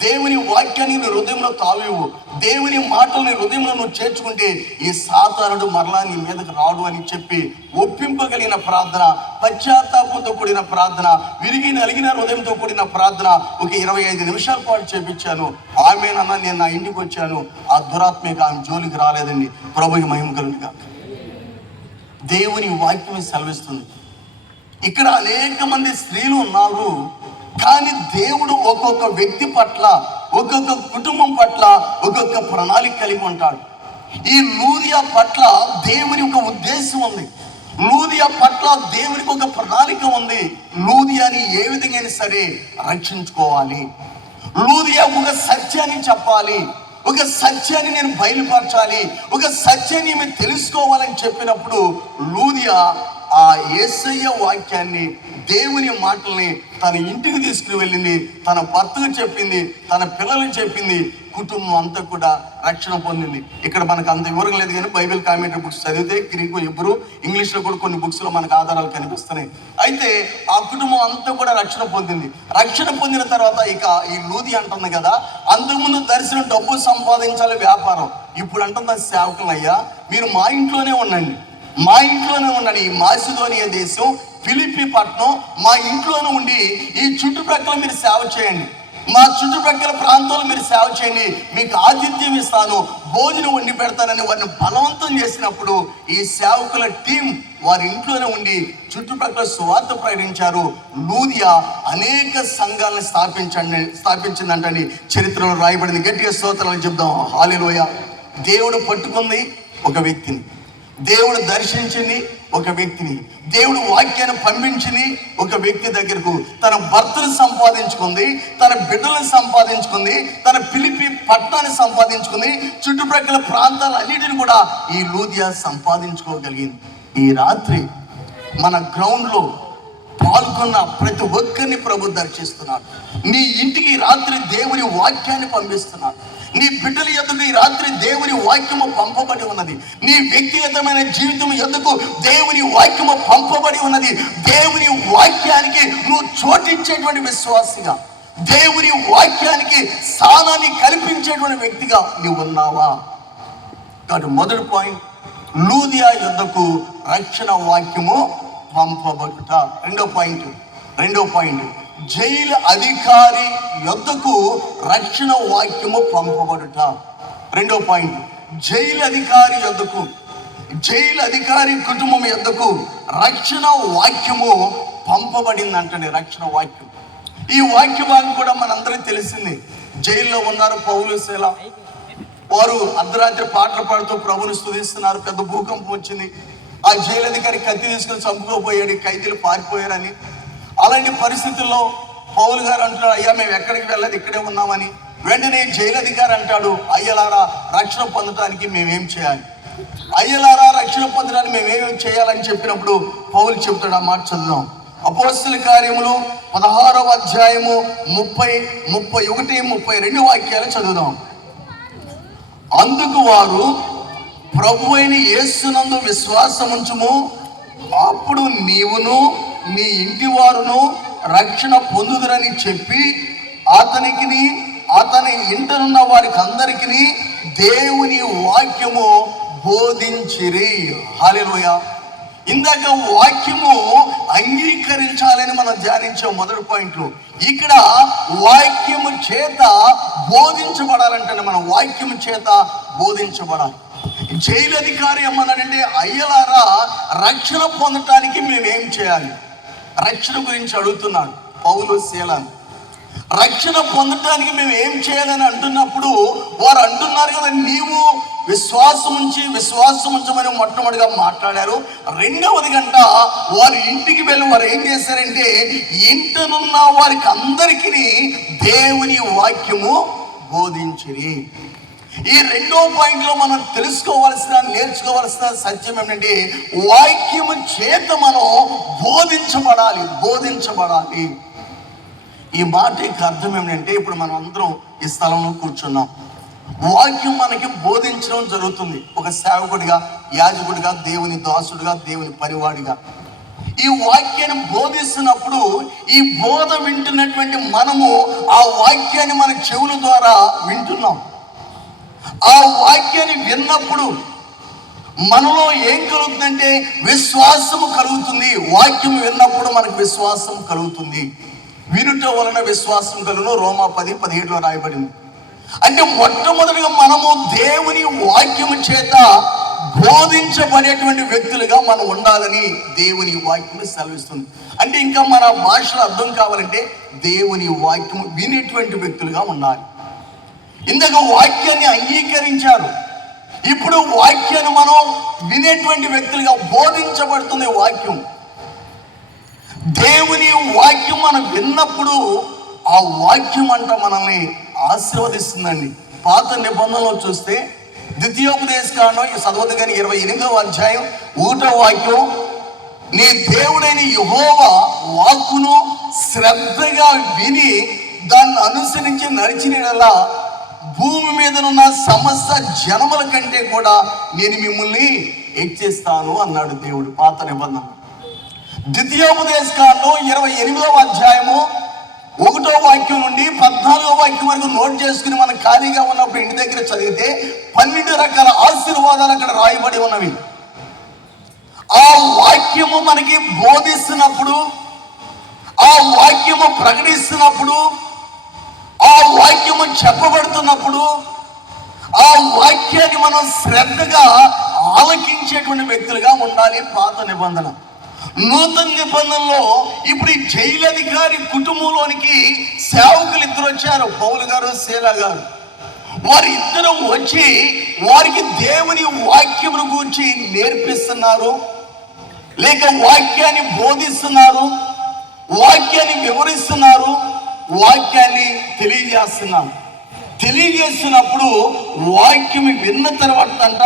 దేవుని వాక్యాన్ని నీ హృదయంలో తావివు, దేవుని మాటల్ని హృదయంలో నువ్వు చేర్చుకుంటే ఈ సాతానుడు మరలా నీ మీదకి రాడు అని చెప్పి ఒప్పింపగలిగిన ప్రార్థన, పశ్చాత్తాపంతో కూడిన ప్రార్థన, విరిగి నలిగిన హృదయంతో కూడిన ప్రార్థన ఒక 25 నిమిషాల పాటు చేపించాను. ఆమెనన్నా నేను నా ఇంటికి వచ్చాను, ఆ దురాత్మక ఆమె జోలికి రాలేదండి. ప్రభుకి మహిమ కలుగుగా. దేవుని వాక్యం సెలవిస్తుంది. ఇక్కడ అనేక మంది స్త్రీలు ఉన్నారు, కానీ దేవుడు ఒక్కొక్క వ్యక్తి పట్ల, ఒక్కొక్క కుటుంబం పట్ల ఒక్కొక్క ప్రణాళిక కలిగి ఉంటాడు. ఈ లూదియా పట్ల దేవుని ఒక ఉద్దేశం ఉంది, లూదియా పట్ల దేవునికి ఒక ప్రణాళిక ఉంది. లూదియాని ఏ విధంగా సరే రక్షించుకోవాలి, లూదియా ఒక సత్యాన్ని చెప్పాలి, ఒక సత్యాన్ని నేను బయలుపరచాలి, ఒక సత్యాన్ని మేము తెలుసుకోవాలని చెప్పినప్పుడు లూదియా ఆ యేసయ్య వాక్యాన్ని, దేవుని మాటల్ని తన ఇంటికి తీసుకుని వెళ్ళింది, తన భర్తకు చెప్పింది, తన పిల్లలకు చెప్పింది. కుటుంబం అంతా కూడా రక్షణ పొందింది. ఇక్కడ మనకు అంత వివరం లేదు కానీ బైబిల్ కామెంటరీ బుక్స్ చదివితే గ్రీకు, హెబ్రూ, ఇంగ్లీష్లో కూడా కొన్ని బుక్స్లో మనకు ఆధారాలు కనిపిస్తున్నాయి. అయితే ఆ కుటుంబం అంతా కూడా రక్షణ పొందింది. రక్షణ పొందిన తర్వాత ఇక ఈ లూది అంటుంది కదా, అంతకుముందు దర్శనం డబ్బు సంపాదించాలి, వ్యాపారం. ఇప్పుడు అంటుంది సేవకులయ్యా మీరు మా ఇంట్లోనే ఉండండి, మా ఇంట్లోనే ఉండండి. ఈ మాసిదోనియా దేశం, ఫిలిప్పి పట్టణం, మా ఇంట్లోనే ఉండి ఈ చుట్టుప్రక్కల మీరు సేవ చేయండి, మా చుట్టుప్రక్కల ప్రాంతాల్లో మీరు సేవ చేయండి, మీకు ఆతిథ్యం ఇస్తాను, భోజనం వండి పెడతానని వారిని బలవంతం చేసినప్పుడు ఈ సేవకుల టీం వారి ఇంట్లోనే ఉండి చుట్టుప్రక్కల సువార్త ప్రకటించారు. లూదియా అనేక సంఘాలను స్థాపించిందంటండి, చరిత్రలో రాయబడింది. గట్టిగా స్తోత్రాలు చెప్దాం. హల్లెలూయా. దేవుడు పట్టుకుంది ఒక వ్యక్తిని, దేవుడు దర్శించింది ఒక వ్యక్తిని, దేవుడు వాక్యాన్ని పంపించింది ఒక వ్యక్తి దగ్గరకు. తన భర్తను సంపాదించుకుంది, తన బిడ్డలను సంపాదించుకుంది, తన ఫిలిప్పి పట్టణాన్ని సంపాదించుకుంది, చుట్టుప్రక్కల ప్రాంతాలన్నిటిని కూడా ఈ లూదియా సంపాదించుకోగలిగింది. ఈ రాత్రి మన గ్రౌండ్లో పాల్గొన్న ప్రతి ఒక్కరిని ప్రభు దర్శిస్తున్నాడు. నీ ఇంటికి రాత్రి దేవుని వాక్యాన్ని పంపిస్తున్నాడు. నీ బిడ్డల యొద్దకు ఈ రాత్రి దేవుని వాక్యము పంపబడి ఉన్నది. నీ వ్యక్తిగతమైన జీవితం యొద్దకు దేవుని వాక్యము పంపబడి ఉన్నది. దేవుని వాక్యానికి నువ్వు చోటించేటువంటి విశ్వాసిగా, దేవుని వాక్యానికి స్థానాన్ని కల్పించేటువంటి వ్యక్తిగా నువ్వు ఉన్నావా? కాబట్టి మొదటి పాయింట్, లూదియా యొద్దకు రక్షణ వాక్యము పంపబడుట. రెండో పాయింట్ జైలు అధికారి యొద్దకు రక్షణ వాక్యము పంపబడుట. రెండో పాయింట్, జైలు అధికారి యొద్దకు, జైలు అధికారి కుటుంబం యొద్దకు రక్షణ వాక్యము పంపబడిందంటే రక్షణ వాక్యం. ఈ వాక్య భాగం కూడా మనందరికీ తెలిసింది. జైల్లో ఉన్నారు పౌలు, శీల. వారు అర్ధరాత్రి పాటలు పాడుతూ ప్రభుని స్తుతిస్తున్నారు. పెద్ద భూకంపం వచ్చింది. ఆ జైలు అధికారి కత్తి తీసుకొని చంపుకోపోయాడు. ఖైదీలు పారిపోయారని. అలాంటి పరిస్థితుల్లో పౌలు గారు అంటున్నాడు, అయ్యా మేము ఎక్కడికి వెళ్ళదు, ఇక్కడే ఉన్నామని. వెంటనే జైలు అధికారి అంటాడు, అయ్యలారా రక్షణ పొందడానికి మేమేం చేయాలి? అయ్యలారా రక్షణ పొందడానికి మేమేమేం చేయాలని చెప్పినప్పుడు పౌలు చెప్తాడు. ఆ మాట చదువుదాం. అపోస్తల కార్యములు 16వ అధ్యాయము 30, 31, 32 వాక్యాలు చదువుదాం. అందుకు వారు, ప్రభు అయిన యేసునందు విశ్వాసముంచుము, అప్పుడు నీవును నీ ఇంటి వారును రక్షణ పొందుదురని చెప్పి అతనికి అతని ఇంటనున్న వారికి అందరికీ దేవుని వాక్యము బోధించిరి. హల్లెలూయా. ఇందాక వాక్యము అంగీకరించాలని మనం ధ్యానించాం మొదటి పాయింట్లో. ఇక్కడ వాక్యము చేత బోధించబడాలంటే మనం వాక్యము చేత బోధించబడాలి. జైలు అధికారి ఏమన్నాడంటే, అయ్యలారా రక్షణ పొందటానికి మేమేం చేయాలి? రక్షణ గురించి అడుగుతున్నాడు పౌలు, శీలను. రక్షణ పొందటానికి మేము ఏం చేయాలని అంటున్నప్పుడు వారు అంటున్నారు కదా, నీవు విశ్వాసం ఉంచమని మొట్టమొదటిగా మాట్లాడారు. రెండవది గంట వారి ఇంటికి వెళ్ళి వారు ఏం చేశారంటే, ఇంటనున్న వారికి అందరికీ దేవుని వాక్యము బోధించిరి. ఈ రెండో పాయింట్లో మనం నేర్చుకోవాల్సిన సత్యం ఏమిటంటే, వాక్యము చేత మనం బోధించబడాలి. ఈ మాటకి అర్థం ఏమిటంటే, ఇప్పుడు మనం అందరం ఈ స్థలంలో కూర్చున్నాం. వాక్యం మనకి బోధించడం జరుగుతుంది. ఒక సేవకుడిగా, యాజకుడిగా, దేవుని దాసుడిగా, దేవుని పనివాడిగా ఈ వాక్యాన్ని బోధిస్తున్నప్పుడు ఈ బోధ వింటున్నటువంటి మనము ఆ వాక్యాన్ని మన చెవుల ద్వారా వింటున్నాం. ఆ వాక్యాన్ని విన్నప్పుడు మనలో ఏం కలుగుతుందంటే విశ్వాసము కలుగుతుంది. వాక్యం విన్నప్పుడు మనకు విశ్వాసం కలుగుతుంది. వినుట వలన విశ్వాసం కలుగును, రోమా 10:17లో రాయబడింది. అంటే మొట్టమొదటిగా మనము దేవుని వాక్యము చేత బోధించబడేటువంటి వ్యక్తులుగా మనం ఉండాలని దేవుని వాక్యం సెలవిస్తుంది. అంటే ఇంకా మన భాషలో అర్థం కావాలంటే దేవుని వాక్యము వినేటువంటి వ్యక్తులుగా ఉండాలి. ఇందాక వాక్యాన్ని అంగీకరించారు, ఇప్పుడు వాక్యాన్ని మనం వినేటువంటి వ్యక్తులుగా బోధించబడుతుంది. వాక్యం, దేవుని వాక్యం మనం విన్నప్పుడు ఆ వాక్యం అంట మనల్ని ఆశీర్వదిస్తుందండి. పాత నిబంధనలో చూస్తే ద్వితీయోపదేశకాండం చదవదు కానీ 28వ అధ్యాయం 1వ వాక్యం, నీ దేవుడైన యెహోవా వాక్కును శ్రద్ధగా విని దాన్ని అనుసరించి నడిచినలా భూమి మీదనున్న సమస్త జనముల కంటే కూడా నేను మిమ్మల్ని హెచ్చిస్తాను అన్నాడు దేవుడు పాత నిబంధన. ద్వితీయోపదేశకాండం 28వ అధ్యాయము 1వ వాక్యం నుండి 14వ వాక్యం వరకు నోట్ చేసుకుని మనం ఖాళీగా ఉన్నప్పుడు ఇంటి దగ్గర చదివితే 12 రకాల ఆశీర్వాదాలు అక్కడ రాయబడి ఉన్నవి. ఆ వాక్యము మనకి బోధిస్తున్నప్పుడు, ఆ వాక్యము ప్రకటిస్తున్నప్పుడు, ఆ వాక్యము చెప్పబడుతున్నప్పుడు ఆ వాక్యాన్ని మనం శ్రద్ధగా ఆలకించేటువంటి వ్యక్తులుగా ఉండాలి. పాత నిబంధన. నూతన నిబంధనలో ఇప్పుడు ఈ జైలు అధికారి కుటుంబంలోనికి సేవకులు ఇద్దరు వచ్చారు, పౌలు గారు, శీల గారు. వారి ఇద్దరు వచ్చి వారికి దేవుని వాక్యమును గురించి నేర్పిస్తున్నారు, లేక వాక్యాన్ని బోధిస్తున్నారు, వాక్యాన్ని వివరిస్తున్నారు, వాక్యాన్ని తెలియజేస్తున్నారు. తెలియజేస్తున్నప్పుడు వాక్యం విన్న తర్వాత అంట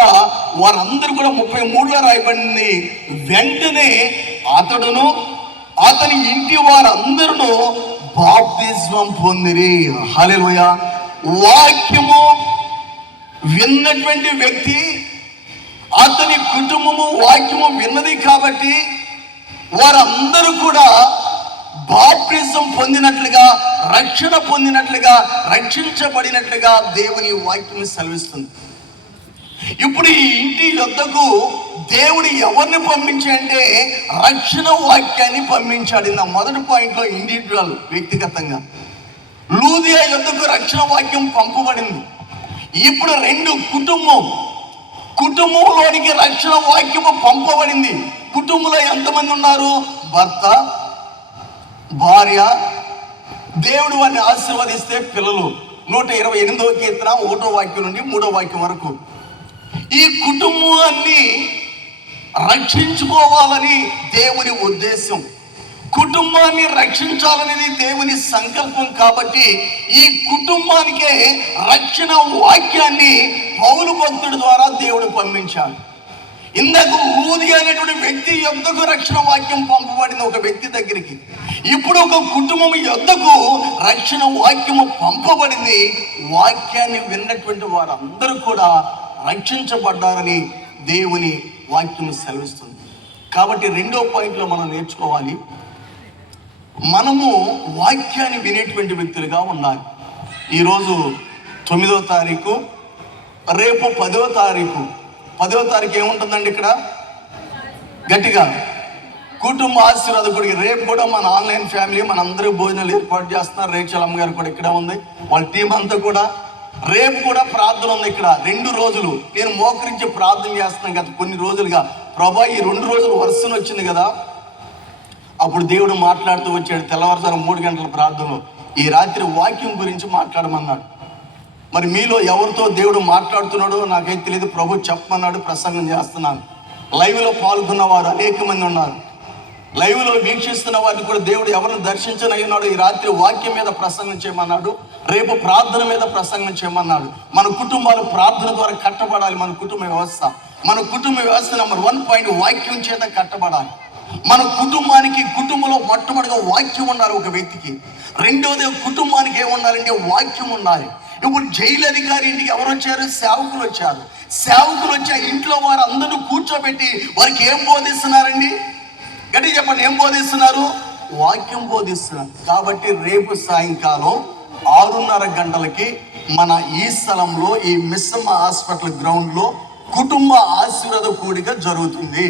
వారందరూ కూడా 33లో రాయబడింది, వెంటనే అతడును అతని ఇంటి వారందరూ బాప్తిస్మం పొందిరి. హల్లెలూయా. వాక్యము విన్నటువంటి వ్యక్తి, అతని కుటుంబము వాక్యము విన్నది కాబట్టి వారందరూ కూడా బాప్తిజం పొందినట్లుగా, రక్షణ పొందినట్లుగా, రక్షించబడినట్లుగా దేవుని వాక్యం సెలవిస్తుంది. ఇప్పుడు ఈ ఇంటి యొద్దకు దేవుడు ఎవరిని పంపించాడంటే రక్షణ వాక్యాన్ని పంపించాడు. నా మొదటి పాయింట్లో ఇండివిజువల్, వ్యక్తిగతంగా లూదియా యొద్దకు రక్షణ వాక్యం పంపబడింది. ఇప్పుడు రెండు కుటుంబంలోనికి రక్షణ వాక్యము పంపబడింది. కుటుంబంలో ఎంతమంది ఉన్నారు? భర్త, భార్య, దేవుడు వారిని ఆశీర్వదిస్తే పిల్లలు. 128వ కీర్తన 1వ వాక్యం నుండి 3వ వాక్యం వరకు. ఈ కుటుంబాన్ని రక్షించుకోవాలని దేవుని ఉద్దేశం, కుటుంబాన్ని రక్షించాలనేది దేవుని సంకల్పం. కాబట్టి ఈ కుటుంబానికే రక్షణ వాక్యాన్ని పౌలు భక్తుడి ద్వారా దేవుడు పంపించాడు. ఇందాక లూదియా అనేటువంటి వ్యక్తి యొద్దకు రక్షణ వాక్యం పంపబడింది, ఒక వ్యక్తి దగ్గరికి. ఇప్పుడు ఒక కుటుంబం యొద్దకు రక్షణ వాక్యము పంపబడింది. వాక్యాన్ని విన్నటువంటి వారందరూ కూడా రక్షించబడ్డారని దేవుని వాక్యం సెలవిస్తుంది. కాబట్టి రెండో పాయింట్లో మనం నేర్చుకోవాలి, మనము వాక్యాన్ని వినేటువంటి వ్యక్తులుగా ఉండాలి. ఈరోజు 9వ తారీఖు, రేపు 10వ తారీఖు. 10వ తారీఖు ఏముంటుందండి ఇక్కడ? గట్టిగా కుటుంబ ఆశీర్వాదకుడికి. రేపు కూడా మన ఆన్లైన్ ఫ్యామిలీ మనందరూ భోజనాలు ఏర్పాటు చేస్తున్నారు. రేచల్ అమ్మ గారు కూడా ఇక్కడ ఉంది, వాళ్ళ టీం అంతా కూడా. రేపు కూడా ప్రార్థన ఉంది ఇక్కడ. 2 రోజులు నేను మోకరించి ప్రార్థన చేస్తున్నాను గత కొన్ని రోజులుగా. ప్రభా, ఈ 2 రోజులు వర్షం వచ్చింది కదా, అప్పుడు దేవుడు మాట్లాడుతూ వచ్చాడు. తెల్లవారుజాము 3 గంటల ప్రార్థనలో ఈ రాత్రి వాక్యం గురించి మాట్లాడమన్నాడు. మరి మీలో ఎవరితో దేవుడు మాట్లాడుతున్నాడో నాకైతే తెలియదు. ప్రభు చెప్పమన్నాడు, ప్రసంగం చేస్తున్నాను. లైవ్లో పాల్గొన్న వారు అనేక మంది ఉన్నారు. లైవ్లో వీక్షిస్తున్న వారిని కూడా దేవుడు ఎవరిని దర్శించనయ్యున్నాడు. ఈ రాత్రి వాక్యం మీద ప్రసంగం చేయమన్నాడు, రేపు ప్రార్థన మీద ప్రసంగం చేయమన్నాడు. మన కుటుంబాలు ప్రార్థన ద్వారా కట్టబడాలి. మన కుటుంబ వ్యవస్థ నెంబర్ 1 పాయింట్ వాక్యం చేత కట్టబడాలి. మన కుటుంబంలో మొట్టమొదటిగా వాక్యం ఉండాలి ఒక వ్యక్తికి. రెండవది కుటుంబానికి ఏముండాలంటే వాక్యం ఉండాలి. ఇప్పుడు జైలు అధికారి ఇంటికి ఎవరు వచ్చారు? సేవకులు వచ్చి ఆ ఇంట్లో వారు అందరూ కూర్చోబెట్టి వారికి ఏం బోధిస్తున్నారండి? గట్టిగా చెప్పండి, ఏం బోధిస్తున్నారు? వాక్యం బోధిస్తున్నారు. కాబట్టి రేపు సాయంకాలం 6:30 గంటలకి మన ఈ స్థలంలో, ఈ మిస్సమ్మ హాస్పిటల్ గ్రౌండ్లో కుటుంబ ఆశీర్వాద కూడిక జరుగుతుంది.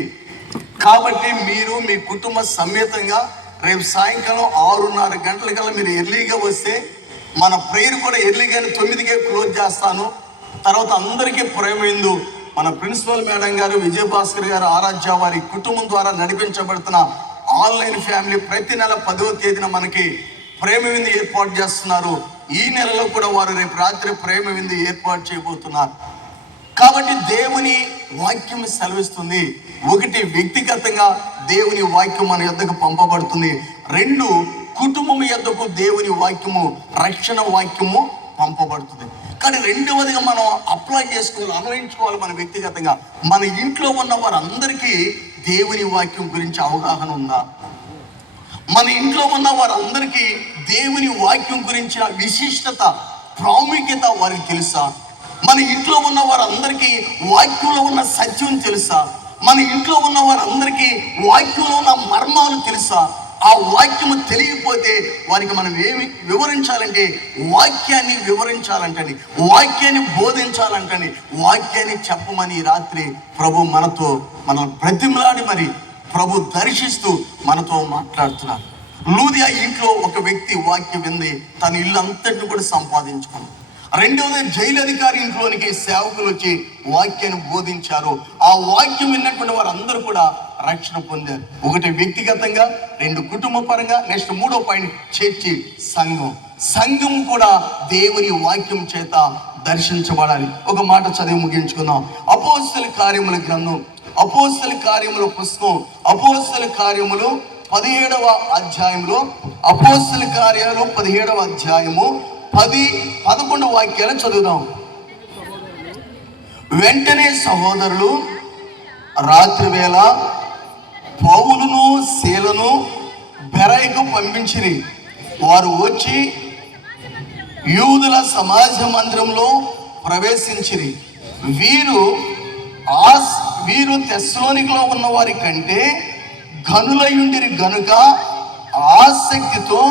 కాబట్టి మీరు మీ కుటుంబ సమేతంగా రేపు సాయంకాలం 6:30 గంటలకల్లా మీరు ఎర్లీగా వస్తే, మన ప్రేయర్ కూడా ఎర్లీగానే 9కే క్లోజ్ చేస్తాను. తర్వాత అందరికీ ప్రేమైందు మన ప్రిన్సిపల్ మేడం గారు, విజయభాస్కర్ గారు, ఆరాధ్య వారి కుటుంబం ద్వారా నడిపించబడుతున్న ఆన్లైన్ ఫ్యామిలీ ప్రతి నెల 10వ తేదీన మనకి ప్రేమ విందు ఏర్పాటు చేస్తున్నారు. ఈ నెలలో కూడా వారు రేపు రాత్రి ప్రేమ విందు ఏర్పాటు చేయబోతున్నారు. కాబట్టి దేవుని వాక్యం సెలవిస్తుంది. 1, వ్యక్తిగతంగా దేవుని వాక్యం మన యొద్దకు పంపబడుతుంది. 2, కుటుంబం యొద్దకు దేవుని వాక్యము, రక్షణ వాక్యము పంపబడుతుంది. కానీ రెండవదిగా మనం అప్లై చేసుకోవాలి, అన్వయించుకోవాలి. మన వ్యక్తిగతంగా మన ఇంట్లో ఉన్న వారందరికీ దేవుని వాక్యం గురించి అవగాహన ఉందా? మన ఇంట్లో ఉన్న వారందరికీ దేవుని వాక్యం గురించిన విశిష్టత, ప్రాముఖ్యత వారికి తెలుసా? మన ఇంట్లో ఉన్న వారందరికీ వాక్యంలో ఉన్న సత్యం తెలుసా? మన ఇంట్లో ఉన్న వారందరికీ వాక్యంలో ఉన్న మర్మాలు తెలుసా? ఆ వాక్యము తెలియకపోతే వారికి మనం ఏమి వివరించాలంటే, వాక్యాన్ని వివరించాలంటని, వాక్యాన్ని బోధించాలంటని, వాక్యాన్ని చెప్పమని రాత్రి ప్రభు మనం బ్రతిమలాడి మరి ప్రభు దర్శిస్తూ మనతో మాట్లాడుతున్నారు. లూదియా ఇంట్లో ఒక వ్యక్తి వాక్యం వింది, తన ఇల్లు అంతటిని కూడా సంపాదించుకుంది. రెండవది, జైలు అధికారి ఇంట్లోనికి సేవకులు వచ్చి వాక్యాన్ని బోధించారు. ఆ వాక్యం విన్నటువంటి వారందరూ కూడా రక్షణ పొందారు. 1 వ్యక్తిగతంగా, 2 కుటుంబ పరంగా. నెక్స్ట్ 3వ పాయింట్, చర్చి, సంఘం కూడా దేవుని వాక్యం చేత దర్శించబడాలి. ఒక మాట చదివి ముగించుకుందాం. అపోస్తల కార్యముల గ్రంథం, అపోస్తల కార్యముల పుస్తకం, అపోస్తల కార్యములు 17వ అధ్యాయంలో, అపోస్తల కార్యాలు 17వ అధ్యాయము 10-11 వాక్యాలు చదువుదాం. వెంటనే సహోదరులు రాత్రి వేళ పౌలును శీలను బెరయకు పంపించిరి. వారు వచ్చి యూదుల సమాజ మందిరంలో ప్రవేశించిరి. వీరు తెస్సలోనికలో ఉన్న వారి కంటే ఘనులయుండిరి గనుక ఆసక్తితో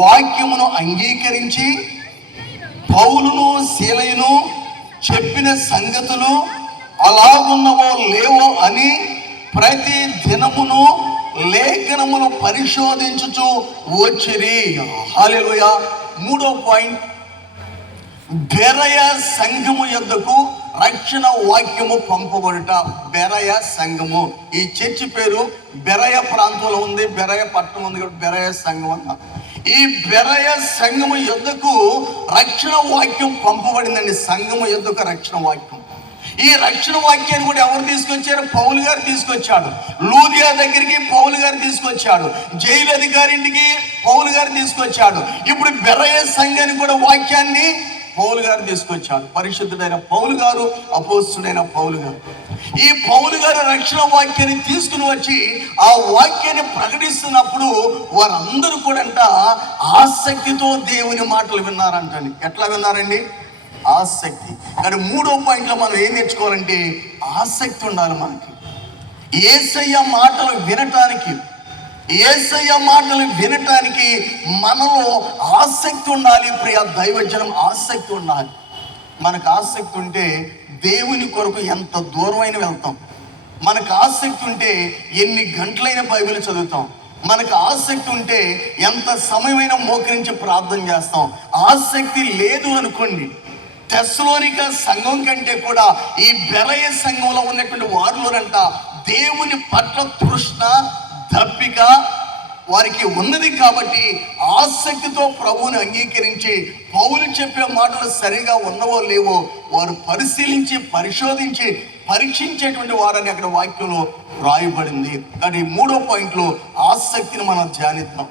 వాక్యమును అంగీకరించి పౌలును శీలయును చెప్పిన సంగతులు అలాగున్నవో లేవో అని ప్రతి దినమును లేఖనమును పరిశోధించుచు వచ్చిరి. హల్లెలూయా. 3వ పాయింట్, బెరయ సంఘము యొద్దకు రక్షణ వాక్యము పంపబడుట. బెరయ సంఘము, ఈ చర్చి పేరు బెరయ ప్రాంతంలో ఉంది, బెరయ పట్టణం ఉంది కాబట్టి బెరయ సంఘం అన్న. ఈ బెరయ సంఘము యొద్దకు రక్షణ వాక్యం పంపబడిందండి. సంఘము యొద్దకు రక్షణ వాక్యం. ఈ రక్షణ వాక్యాన్ని కూడా ఎవరు తీసుకొచ్చారు? పౌలు గారు తీసుకొచ్చాడు. లూదియా దగ్గరికి పౌలు గారు తీసుకొచ్చాడు. జైలు అధికారి ఇంటికి పౌలు గారు తీసుకొచ్చాడు. ఇప్పుడు బెరయ సంఘానికి కూడా వాక్యాన్ని పౌలు గారు తీసుకొచ్చాడు. పరిశుద్ధుడైన పౌలు గారు, అపోస్తుడైన పౌలు గారు. ఈ పౌలు గారు రక్షణ వాక్యాన్ని తీసుకుని వచ్చి ఆ వాక్యాన్ని ప్రకటిస్తున్నప్పుడు వారందరూ కూడా ఆసక్తితో దేవుని మాటలు విన్నారంటండి. ఎట్లా విన్నారండి? ఆసక్తి. కానీ 3వ పాయింట్లో మనం ఏం నేర్చుకోవాలంటే ఆసక్తి ఉండాలి మనకి. యేసయ్య మాటలు వినటానికి మనలో ఆసక్తి ఉండాలి. ప్రియ దైవజనం, ఆసక్తి ఉండాలి. మనకు ఆసక్తి ఉంటే దేవుని కొరకు ఎంత దూరమైన వెళ్తాం. మనకు ఆసక్తి ఉంటే ఎన్ని గంటలైన బైబిల్ చదువుతాం. మనకు ఆసక్తి ఉంటే ఎంత సమయమైన మోకరించి ప్రార్థన చేస్తాం. ఆసక్తి లేదు అనుకోండి, తెస్సలోనిక సంఘం కంటే కూడా ఈ బెరయ సంఘంలో ఉన్నటువంటి వారిలోనంట దేవుని పట్ల తృష్ణ, దప్పిక వారికి ఉన్నది. కాబట్టి ఆసక్తితో ప్రభువుని అంగీకరించి పౌలు చెప్పే మాటలు సరిగా ఉన్నవో లేవో వారు పరిశీలించి పరిశోధించి పరీక్షించేటువంటి వారని అక్కడ వాక్యంలో రాయబడింది. కానీ 3వ పాయింట్లో ఆసక్తిని మనం ధ్యానిద్దాం.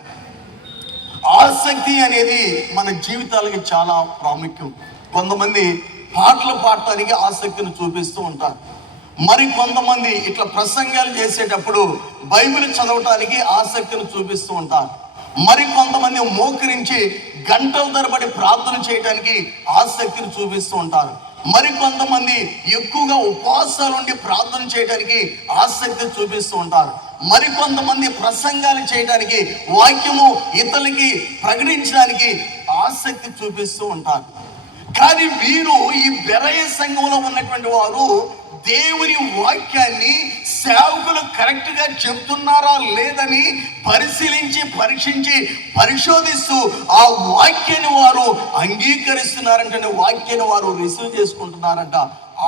ఆసక్తి అనేది మన జీవితాలకి చాలా ప్రాముఖ్యం. కొంతమంది పాటలు పాడటానికి ఆసక్తిని చూపిస్తూ ఉంటారు. మరి కొంతమంది ఇట్లా ప్రసంగాలు చేసేటప్పుడు బైబిల్ చదవటానికి ఆసక్తిని చూపిస్తూ ఉంటారు. మరి కొంతమంది మోకరించి గంటల తరబడి ప్రార్థన చేయడానికి ఆసక్తిని చూపిస్తూ ఉంటారు. మరి కొంతమంది ఎక్కువగా ఉపవాసాలు ఉండి ప్రార్థన చేయడానికి ఆసక్తి చూపిస్తూ ఉంటారు. మరి కొంతమంది ప్రసంగాలు చేయడానికి, వాక్యము ఇతరులకి ప్రకటించడానికి ఆసక్తి చూపిస్తూ ఉంటారు. కానీ వీరు, ఈ బెరయ సంఘంలో ఉన్నటువంటి వారు దేవుని వాక్యాన్ని సేవకులు కరెక్ట్గా చెప్తున్నారా లేదని పరిశీలించి పరీక్షించి పరిశోధిస్తూ ఆ వాక్యాన్ని వారు అంగీకరిస్తున్నారంటే, వాక్యాన్ని వారు రిసీవ్ చేసుకుంటున్నారంట.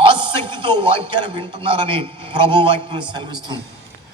ఆసక్తితో వాక్యాన్ని వింటున్నారని ప్రభు వాక్యం సెలవిస్తుంది.